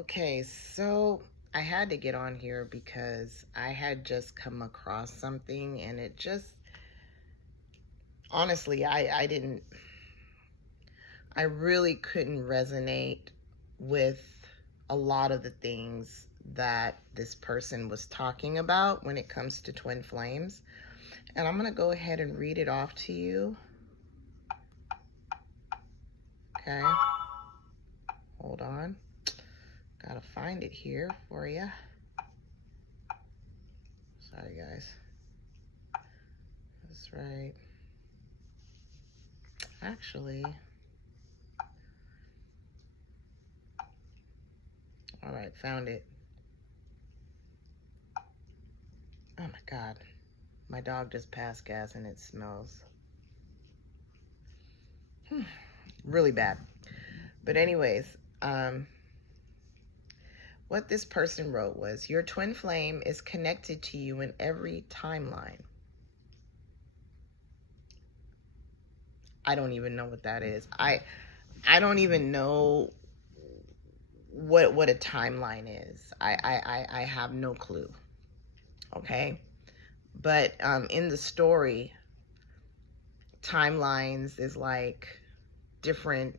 Okay, so I had to get on here because I had just come across something and it just, honestly, I really couldn't resonate with a lot of the things that this person was talking about when it comes to twin flames. And I'm going to go ahead and read it off to you. Okay. Hold on. Gotta find it here for you. Sorry, guys. That's right. Actually, all right, found it. Oh my God. My dog just passed gas and it smells really bad. But anyways, what this person wrote was, your twin flame is connected to you in every timeline. I don't even know what that is. I don't even know what a timeline is. I have no clue. Okay. But in the story, timelines is like different,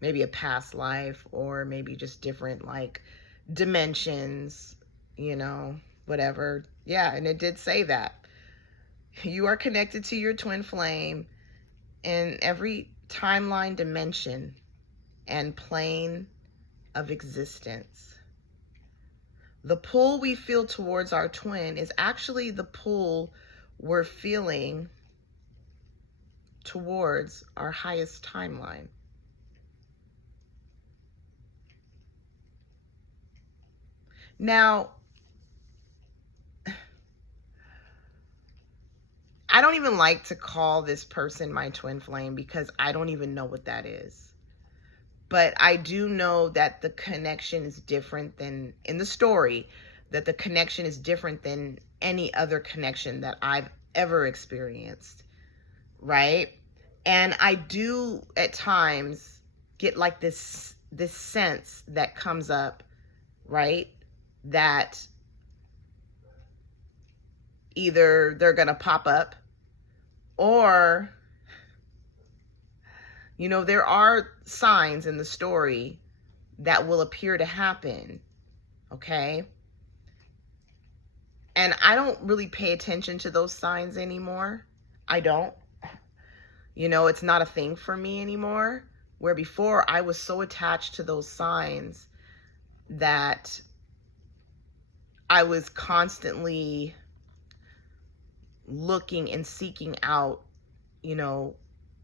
maybe a past life, or maybe just different like dimensions, whatever. Yeah, and it did say that. You are connected to your twin flame in every timeline, dimension, and plane of existence. The pull we feel towards our twin is actually the pull we're feeling towards our highest timeline. Now, I don't even like to call this person my twin flame because I don't even know what that is. But I do know that the connection is different than, in the story, that the connection is different than any other connection that I've ever experienced, right? And I do at times get like this sense that comes up, right? That either they're going to pop up, or, there are signs in the story that will appear to happen, okay? And I don't really pay attention to those signs anymore. I don't. It's not a thing for me anymore. Where before I was so attached to those signs that I was constantly looking and seeking out,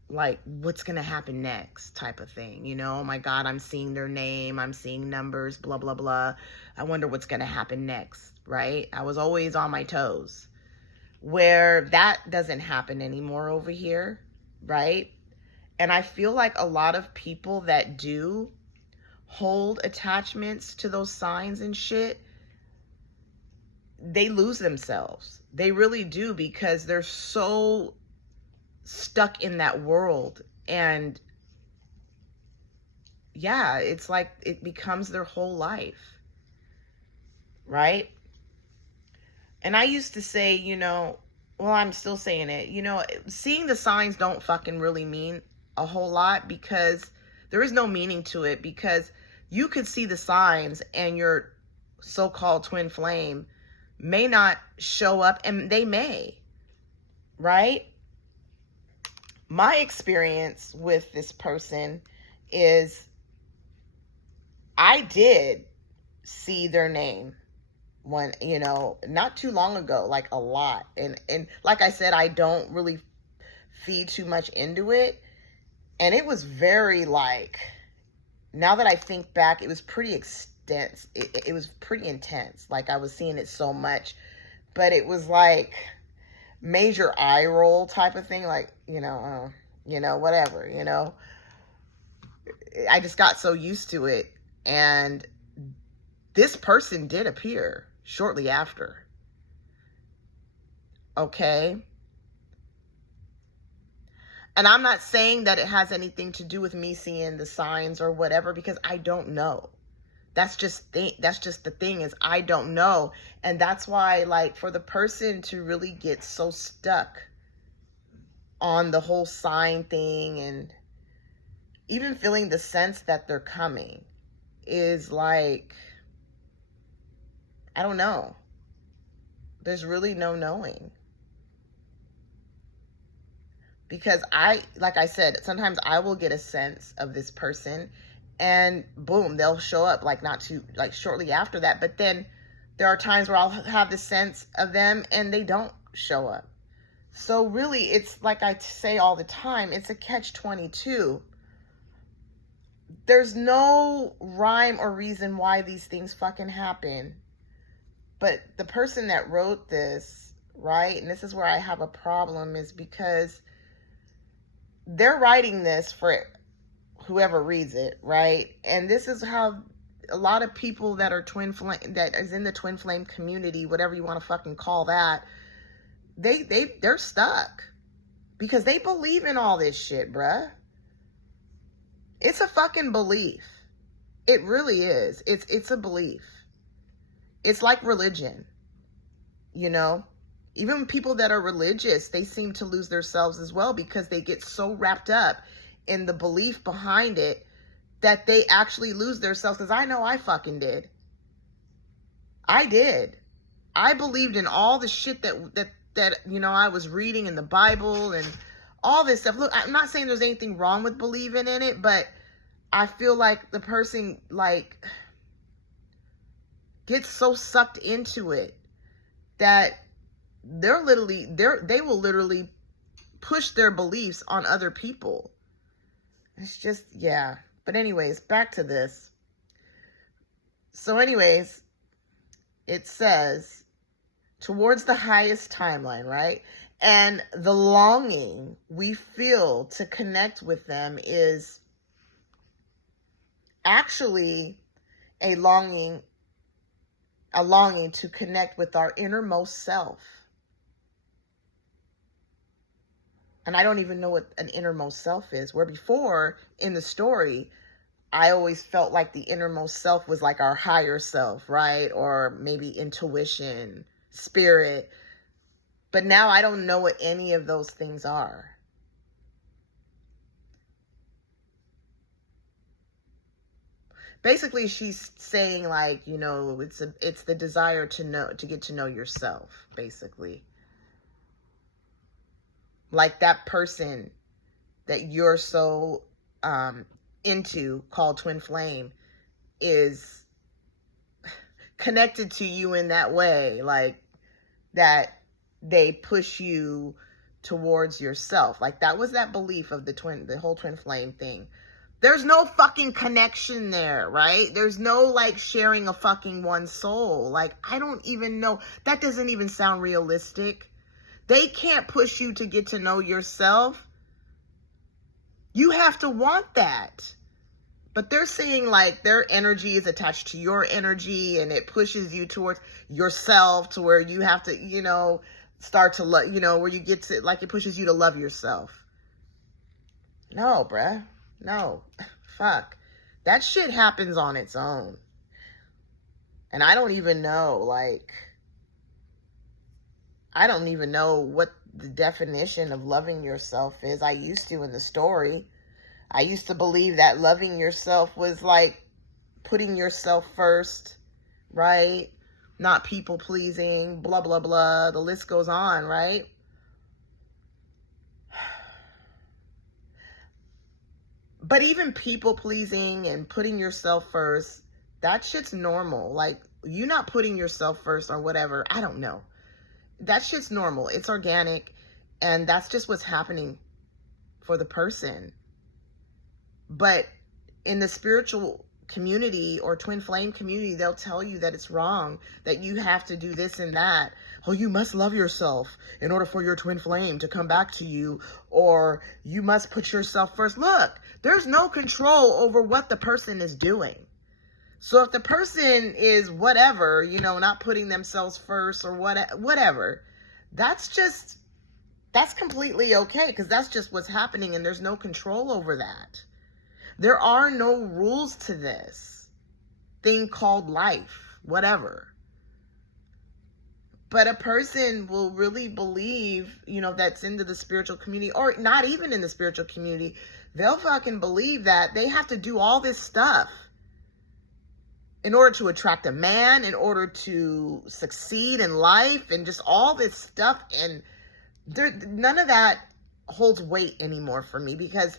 like what's going to happen next type of thing. Oh my God, I'm seeing their name. I'm seeing numbers, blah, blah, blah. I wonder what's going to happen next, right? I was always on my toes, where that doesn't happen anymore over here, right? And I feel like a lot of people that do hold attachments to those signs and shit, they lose themselves. They really do, because they're so stuck in that world. And yeah, it's like it becomes their whole life, right? And I used to say, well, I'm still saying it, seeing the signs don't fucking really mean a whole lot, because there is no meaning to it, because you could see the signs and your so-called twin flame may not show up, and they may, right? My experience with this person is I did see their name one, not too long ago, like a lot. And like I said, I don't really feed too much into it. And it was very like, now that I think back, it was pretty extensive. It was pretty intense. Like I was seeing it so much, but it was like major eye roll type of thing. Like, whatever, I just got so used to it. And this person did appear shortly after. Okay. And I'm not saying that it has anything to do with me seeing the signs or whatever, because I don't know. That's just the thing, is I don't know. And that's why, like, for the person to really get so stuck on the whole sign thing and even feeling the sense that they're coming is like, I don't know. There's really no knowing. Because like I said, sometimes I will get a sense of this person and boom, they'll show up like shortly after that. But then there are times where I'll have the sense of them and they don't show up. So really, it's like I say all the time, it's a catch-22. There's no rhyme or reason why these things fucking happen. But the person that wrote this, right, and this is where I have a problem, is because they're writing this for whoever reads it, right? And this is how a lot of people that are that is in the twin flame community, whatever you want to fucking call that, they're stuck because they believe in all this shit, bruh. It's a fucking belief. It really is. It's a belief. It's like religion, you know? Even people that are religious, they seem to lose themselves as well because they get so wrapped up in the belief behind it that they actually lose themselves. Because I know I fucking did. I did. I believed in all the shit that you know, I was reading in the Bible and all this stuff. Look, I'm not saying there's anything wrong with believing in it, but I feel like the person like gets so sucked into it that they will literally push their beliefs on other people. It's just, yeah. But anyways, back to this. So anyways, it says, towards the highest timeline, right? And the longing we feel to connect with them is actually a longing to connect with our innermost self. And I don't even know what an innermost self is. Where before in the story, I always felt like the innermost self was like our higher self, right? Or maybe intuition, spirit. But now I don't know what any of those things are. Basically, she's saying, like, you know, it's the desire to get to know yourself, basically. Like that person that you're so into, called twin flame, is connected to you in that way, like that they push you towards yourself. Like that was that belief of the whole twin flame thing. There's no fucking connection there, right? There's no like sharing a fucking one soul. Like, I don't even know. That doesn't even sound realistic. They can't push you to get to know yourself. You have to want that. But they're saying like their energy is attached to your energy and it pushes you towards yourself to where you have to, you know, start to love, you know, where you get to, like, it pushes you to love yourself. No, bruh. No. Fuck. That shit happens on its own. And I don't even know, like, I don't even know what the definition of loving yourself is. I used to in the story. I used to believe that loving yourself was like putting yourself first, right? Not people pleasing, blah, blah, blah. The list goes on, right? But even people pleasing and putting yourself first, that shit's normal. Like, you not putting yourself first or whatever, I don't know. That shit's normal. It's organic. And that's just what's happening for the person. But in the spiritual community or twin flame community, they'll tell you that it's wrong, that you have to do this and that. Oh, you must love yourself in order for your twin flame to come back to you, or you must put yourself first. Look, there's no control over what the person is doing. So if the person is whatever, you know, not putting themselves first or whatever, that's completely okay, because that's just what's happening and there's no control over that. There are no rules to this. thing called life, whatever. But a person will really believe, that's into the spiritual community, or not even in the spiritual community. They'll fucking believe that they have to do all this stuff in order to attract a man, in order to succeed in life, and just all this stuff. And none of that holds weight anymore for me, because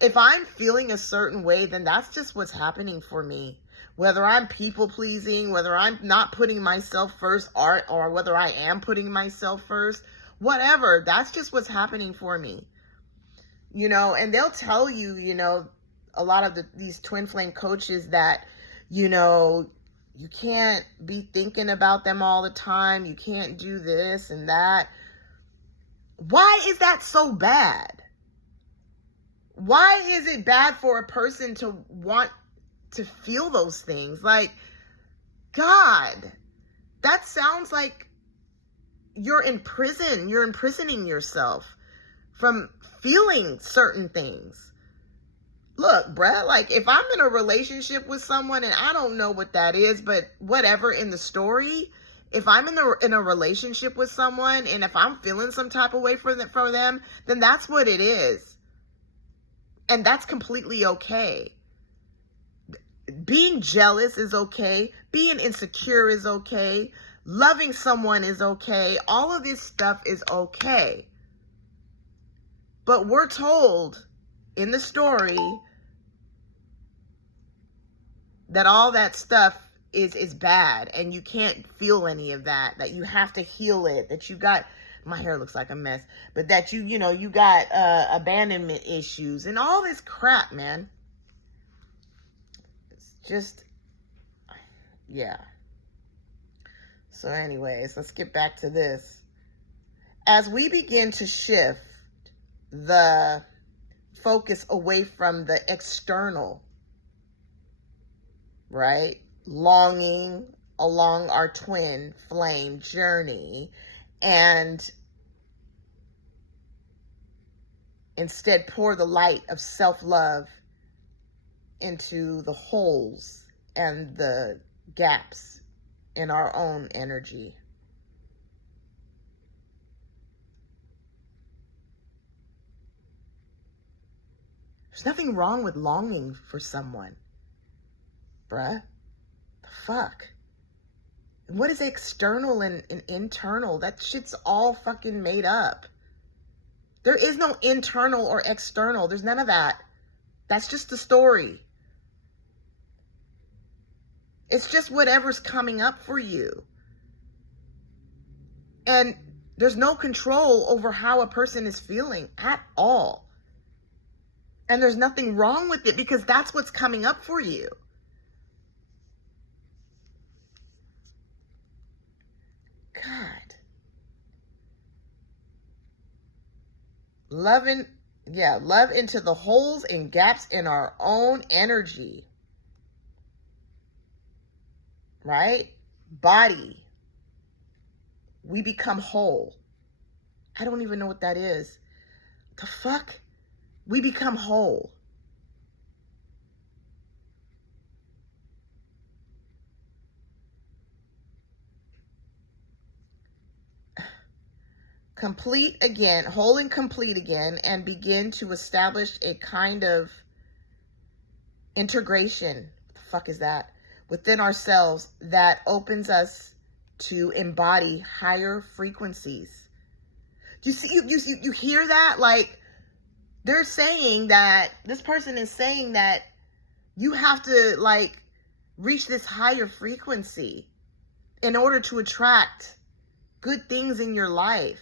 if I'm feeling a certain way, then that's just what's happening for me. Whether I'm people pleasing, whether I'm not putting myself first, or whether I am putting myself first, whatever, that's just what's happening for me. And they'll tell you, a lot of these twin flame coaches that, you can't be thinking about them all the time. You can't do this and that. Why is that so bad? Why is it bad for a person to want to feel those things? Like, God, that sounds like you're in prison. You're imprisoning yourself from feeling certain things. Look, bruh, like, if I'm in a relationship with someone, and I don't know what that is, but whatever, in the story, if I'm in a relationship with someone, and if I'm feeling some type of way for them, then that's what it is. And that's completely okay. Being jealous is okay. Being insecure is okay. Loving someone is okay. All of this stuff is okay. But we're told in the story that all that stuff is bad, and you can't feel any of that you have to heal it, that you got, my hair looks like a mess, but that you got abandonment issues and all this crap, man. It's just, yeah. So anyways, let's get back to this. As we begin to shift the focus away from the external, right? Longing along our twin flame journey, and instead pour the light of self-love into the holes and the gaps in our own energy. There's nothing wrong with longing for someone, bruh. The fuck? What is external and internal? That shit's all fucking made up. There is no internal or external. There's none of that. That's just the story. It's just whatever's coming up for you. And there's no control over how a person is feeling at all. And there's nothing wrong with it, because that's what's coming up for you. God. Love into the holes and gaps in our own energy. Right? Body. We become whole. I don't even know what that is. The fuck? We become whole. Complete again, whole and complete again, and begin to establish a kind of integration. What the fuck is that? Within ourselves, that opens us to embody higher frequencies. Do you see? You hear that? Like, they're saying that, this person is saying that you have to, like, reach this higher frequency in order to attract good things in your life.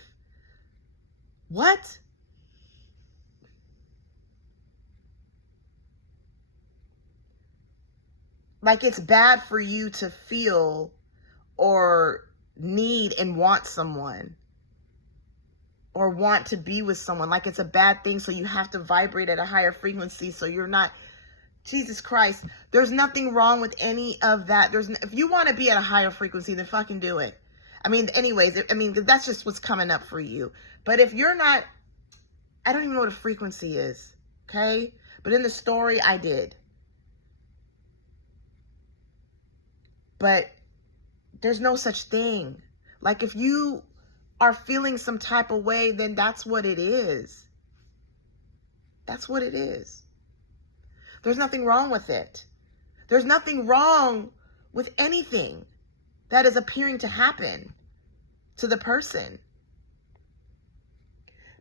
What? Like, it's bad for you to feel or need and want someone, or want to be with someone. Like, it's a bad thing, so you have to vibrate at a higher frequency so you're not. Jesus Christ, there's nothing wrong with any of that. If you want to be at a higher frequency, then fucking do it. I mean, anyways, that's just what's coming up for you. But if you're not, I don't even know what a frequency is, okay? But in the story, I did. But there's no such thing. Like, if you are feeling some type of way, then that's what it is. That's what it is. There's nothing wrong with it. There's nothing wrong with anything that is appearing to happen to the person.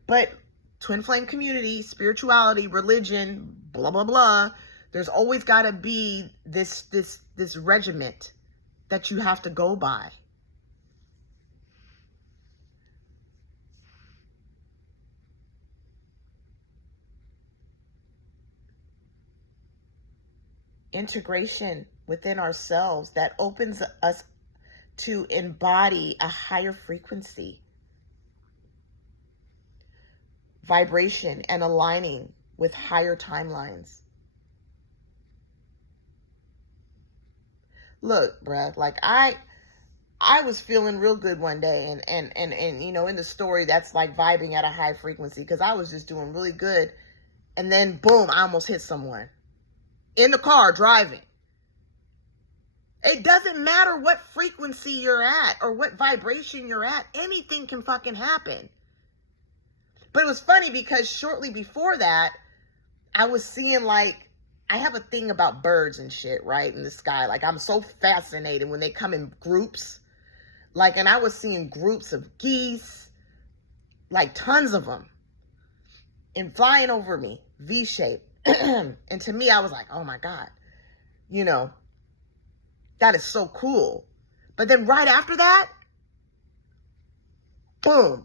But twin flame community, spirituality, religion, blah, blah, blah, there's always got to be this regiment that you have to go by. Integration within ourselves that opens us to embody a higher frequency, vibration, and aligning with higher timelines. Look, bruh, like I was feeling real good one day, and you know, in the story, that's like vibing at a high frequency, because I was just doing really good, and then boom, I almost hit someone in the car driving. It doesn't matter what frequency you're at or what vibration you're at. Anything can fucking happen. But it was funny because shortly before that, I was seeing, like, I have a thing about birds and shit, right, in the sky. Like, I'm so fascinated when they come in groups. Like, and I was seeing groups of geese, like tons of them, and flying over me, V-shape. And to me, I was like, oh my God, you know, that is so cool. But then right after that, boom,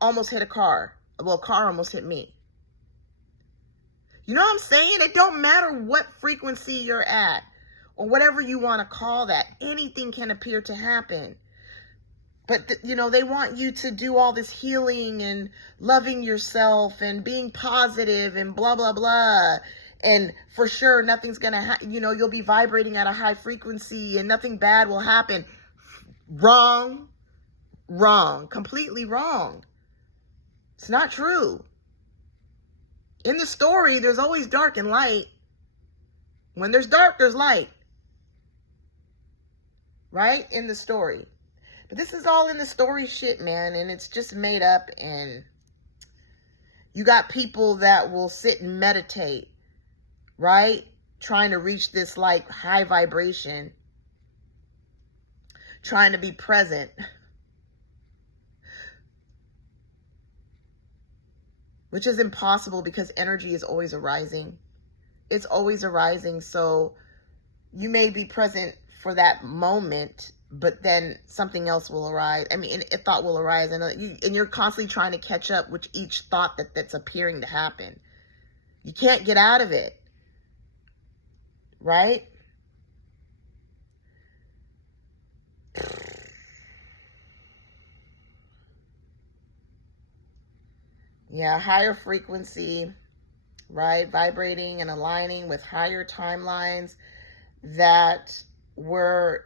almost hit a car. Well, a car almost hit me. You know what I'm saying? It don't matter what frequency you're at or whatever you want to call that. Anything can appear to happen. But, you know, they want you to do all this healing and loving yourself and being positive and blah, blah, blah. And for sure, nothing's going to you know, you'll be vibrating at a high frequency and nothing bad will happen. Wrong. Wrong. Completely wrong. It's not true. In the story, there's always dark and light. When there's dark, there's light. Right? In the story. But this is all in the story shit, man. And it's just made up. And you got people that will sit and meditate. Right? Trying to reach this, like, high vibration. Trying to be present. Which is impossible because energy is always arising. It's always arising. So you may be present for that moment, but then something else will arise. I mean, a thought will arise, and you're constantly trying to catch up with each thought that's appearing to happen. You can't get out of it. Right? Yeah, higher frequency, right? Vibrating and aligning with higher timelines that were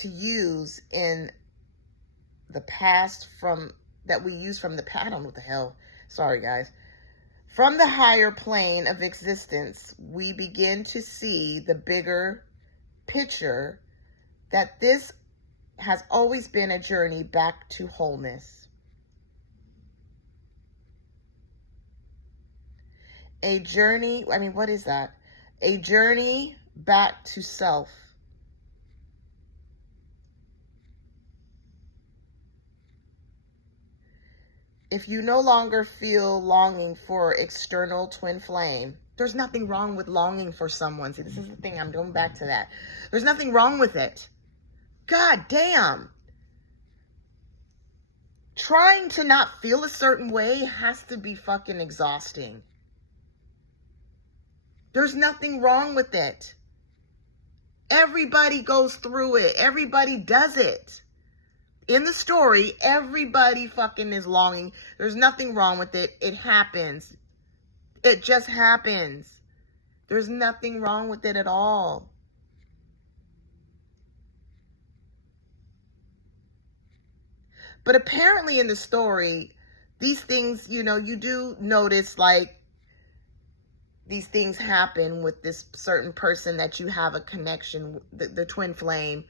to use in the past that we use from the past. I don't know what the hell. Sorry, guys. From the higher plane of existence, we begin to see the bigger picture that this has always been a journey back to wholeness. A journey, I mean, what is that? A journey back to self. If you no longer feel longing for external twin flame, there's nothing wrong with longing for someone. See, this is the thing, I'm going back to that. There's nothing wrong with it. God damn. Trying to not feel a certain way has to be fucking exhausting. There's nothing wrong with it. Everybody goes through it. Everybody does it. In the story, everybody fucking is longing. There's nothing wrong with it. It happens. It just happens. There's nothing wrong with it at all. But apparently in the story, these things, you know, you do notice, like, these things happen with this certain person that you have a connection, the twin flame,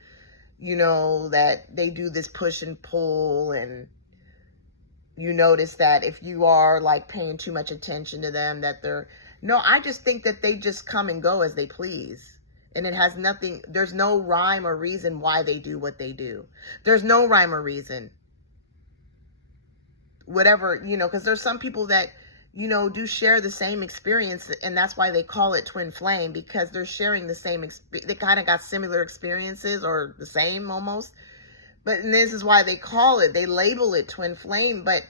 you know, that they do this push and pull, and you notice that if you are like paying too much attention to them, that they're, no, I just think that they just come and go as they please. And it has nothing, there's no rhyme or reason why they do what they do. There's no rhyme or reason. Whatever, you know, because there's some people that, you know, do share the same experience, and that's why they call it twin flame, because they're sharing the same, they kind of got similar experiences, or the same almost. But and this is why they call it, they label it twin flame, but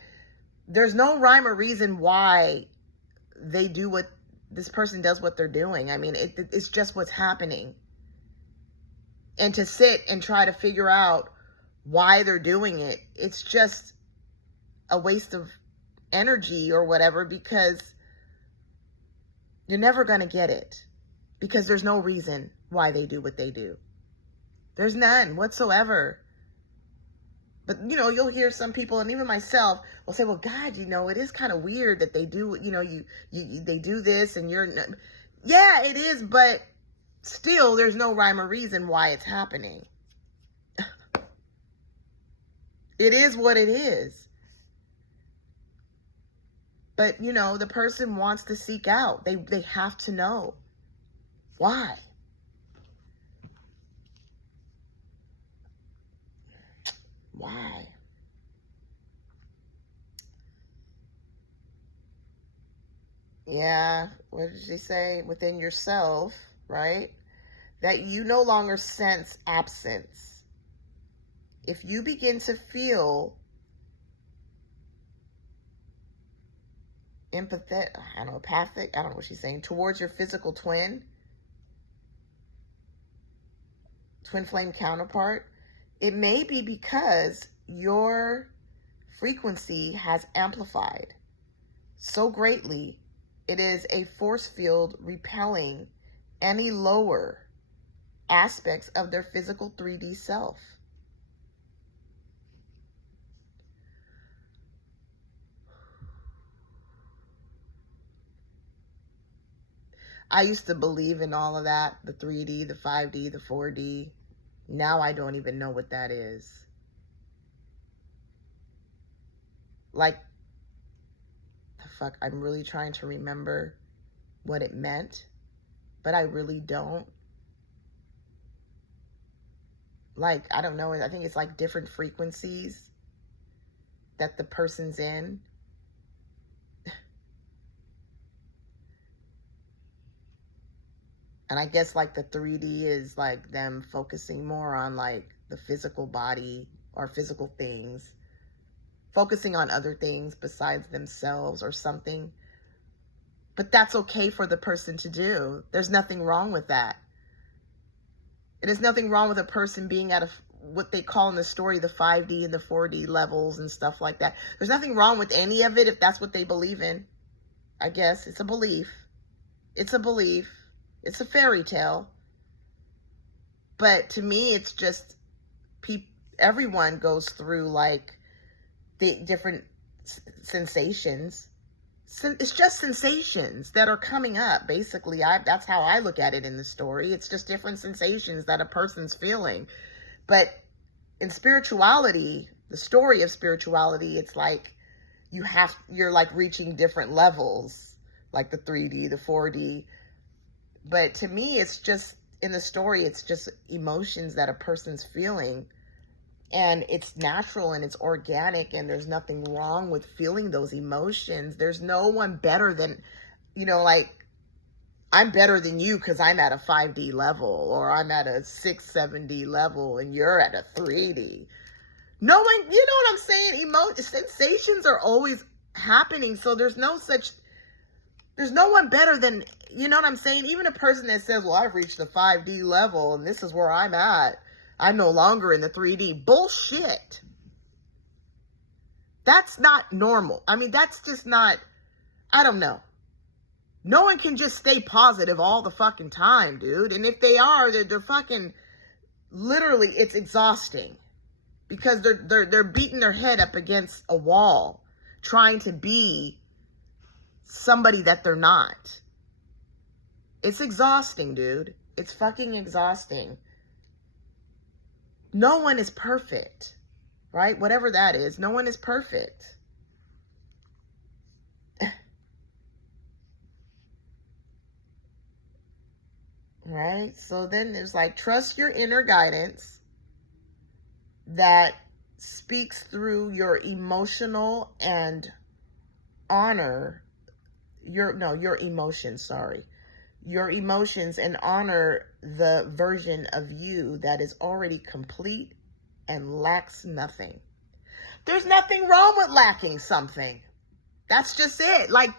there's no rhyme or reason why they do what this person does, what they're doing. I mean, it's just what's happening. And to sit and try to figure out why they're doing it, it's just a waste of energy or whatever, because you're never going to get it, because there's no reason why they do what they do. There's none whatsoever. But, you know, you'll hear some people, and even myself, will say, well, God, you know, it is kind of weird that they do, you know, they do this, and you're, yeah, it is, but still, there's no rhyme or reason why it's happening. It is what it is. But, you know, the person wants to seek out. They have to know why. Why? Yeah, what did she say? Within yourself, right? That you no longer sense absence. If you begin to feel empathetic, I don't know, empathic, I don't know what she's saying, towards your physical twin flame counterpart, it may be because your frequency has amplified so greatly, it is a force field repelling any lower aspects of their physical 3D self. I used to believe in all of that, the 3D, the 5D, the 4D. Now I don't even know what that is. Like, the fuck, I'm really trying to remember what it meant, but I really don't. Like, I don't know, I think it's like different frequencies that the person's in. And I guess like the 3D is like them focusing more on like the physical body or physical things, focusing on other things besides themselves or something. But that's okay for the person to do. There's nothing wrong with that. And there's nothing wrong with a person being at what they call in the story, the 5D and the 4D levels and stuff like that. There's nothing wrong with any of it if that's what they believe in. I guess it's a belief. It's a belief. It's a fairy tale. But to me, it's just everyone goes through like the different sensations. It's just sensations that are coming up, basically. That's how I look at it in the story. It's just different sensations that a person's feeling. But in spirituality, the story of spirituality, it's like you're like reaching different levels, like the 3D, the 4D. But to me, it's just, in the story, it's just emotions that a person's feeling. And it's natural and it's organic, and there's nothing wrong with feeling those emotions. There's no one better than, you know, like, I'm better than you because I'm at a 5D level, or I'm at a 6, 7D level, and you're at a 3D. No one, you know what I'm saying? Sensations are always happening, so there's no one better than, you know what I'm saying? Even a person that says, well, I've reached the 5D level, and this is where I'm at. I'm no longer in the 3D. Bullshit. That's not normal. I mean, that's just not, I don't know. No one can just stay positive all the fucking time, dude. And if they are, they're fucking, literally, it's exhausting. Because they're beating their head up against a wall, trying to be somebody that they're not. It's exhausting, dude. It's fucking exhausting. No one is perfect, right? Whatever that is, no one is perfect. Right? So then there's like, trust your inner guidance that speaks through your emotional and honor your emotions, sorry. Your emotions, and honor the version of you that is already complete and lacks nothing. There's nothing wrong with lacking something. That's just it. Like,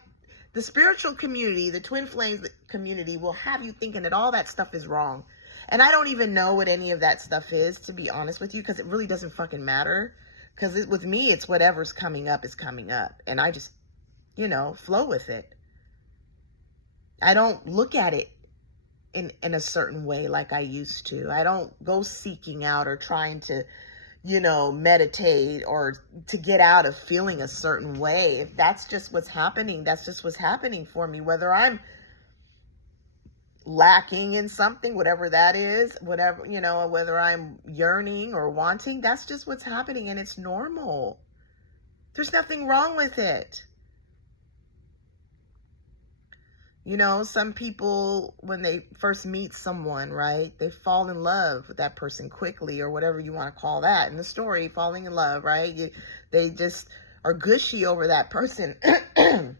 the spiritual community, the Twin Flames community will have you thinking that all that stuff is wrong. And I don't even know what any of that stuff is, to be honest with you, because it really doesn't fucking matter. Because with me, it's whatever's coming up is coming up. And I just, flow with it. I don't look at it in a certain way like I used to. I don't go seeking out or trying to, meditate or to get out of feeling a certain way. If that's just what's happening, that's just what's happening for me. Whether I'm lacking in something, whatever that is, whatever, whether I'm yearning or wanting, that's just what's happening, and it's normal. There's nothing wrong with it. Some people, when they first meet someone, right, they fall in love with that person quickly, or whatever you want to call that in the story, falling in love, right? They just are gushy over that person, and,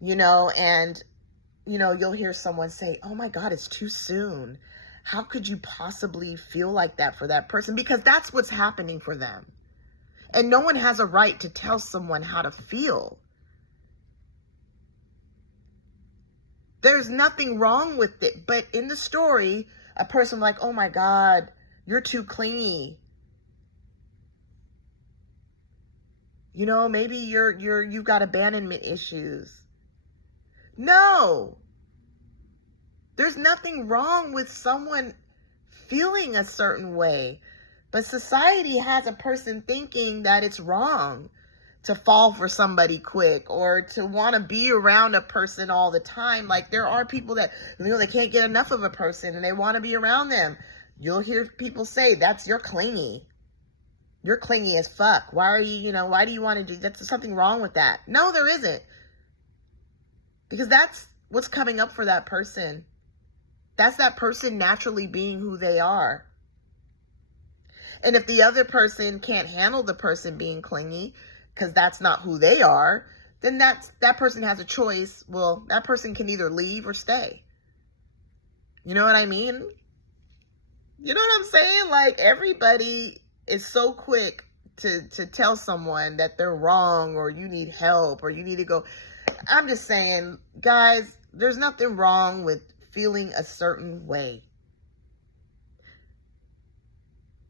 you'll hear someone say, oh my God, it's too soon. How could you possibly feel like that for that person? Because that's what's happening for them. And no one has a right to tell someone how to feel. There's nothing wrong with it. But in the story, a person like, oh my God, you're too clingy. Maybe you've got abandonment issues. No. There's nothing wrong with someone feeling a certain way. But society has a person thinking that it's wrong to fall for somebody quick, or to want to be around a person all the time. Like, there are people that, they can't get enough of a person and they want to be around them. You'll hear people say, you're clingy. You're clingy as fuck. Why do you want to do that? There's something wrong with that. No, there isn't. Because that's what's coming up for that person. That's that person naturally being who they are. And if the other person can't handle the person being clingy, because that's not who they are, then that person has a choice. Well, that person can either leave or stay. You know what I mean? You know what I'm saying? Like, everybody is so quick to tell someone that they're wrong, or you need help, or you need to go. I'm just saying, guys, there's nothing wrong with feeling a certain way.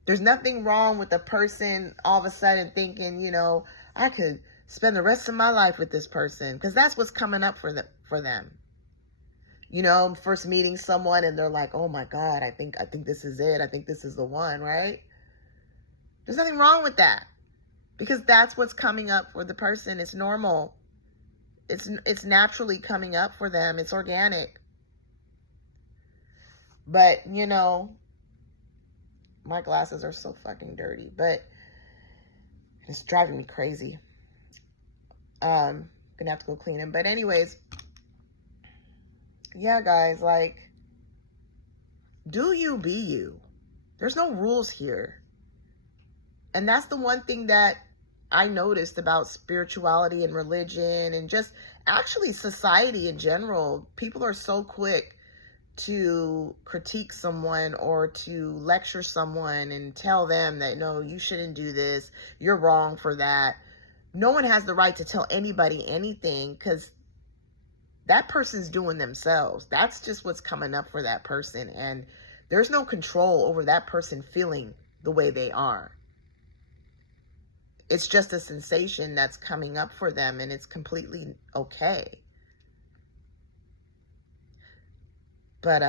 There's nothing wrong with a person all of a sudden thinking, I could spend the rest of my life with this person, because that's what's coming up for them. First meeting someone and they're like, oh my God, I think this is it. I think this is the one, right? There's nothing wrong with that, because that's what's coming up for the person. It's normal. It's naturally coming up for them. It's organic. But, my glasses are so fucking dirty, but it's driving me crazy. Gonna have to go clean them. But anyways, yeah, guys, like, do you be you. There's no rules here. And that's the one thing that I noticed about spirituality and religion, and just actually society in general. People are so quick to critique someone or to lecture someone and tell them that, no, you shouldn't do this. You're wrong for that. No one has the right to tell anybody anything, because that person's doing themselves. That's just what's coming up for that person. And there's no control over that person feeling the way they are. It's just a sensation that's coming up for them, and it's completely okay. But,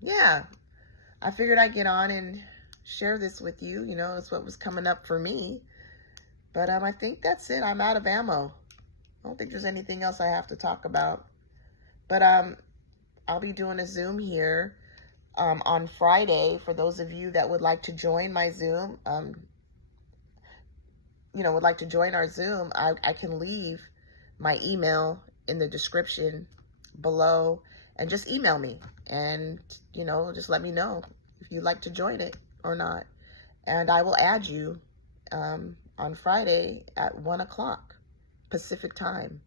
yeah, I figured I'd get on and share this with you. It's what was coming up for me. But, I think that's it. I'm out of ammo. I don't think there's anything else I have to talk about. But I'll be doing a Zoom here on Friday for those of you that would like to join my Zoom. Would like to join our Zoom. I can leave my email in the description below, and just email me, and just let me know if you'd like to join it or not, and I will add you on Friday at 1 o'clock Pacific time.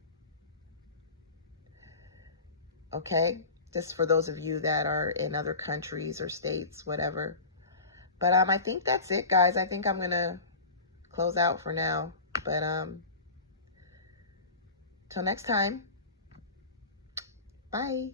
Okay, just for those of you that are in other countries or states, whatever. But I think that's it, guys. I think I'm gonna close out for now. But till next time, bye.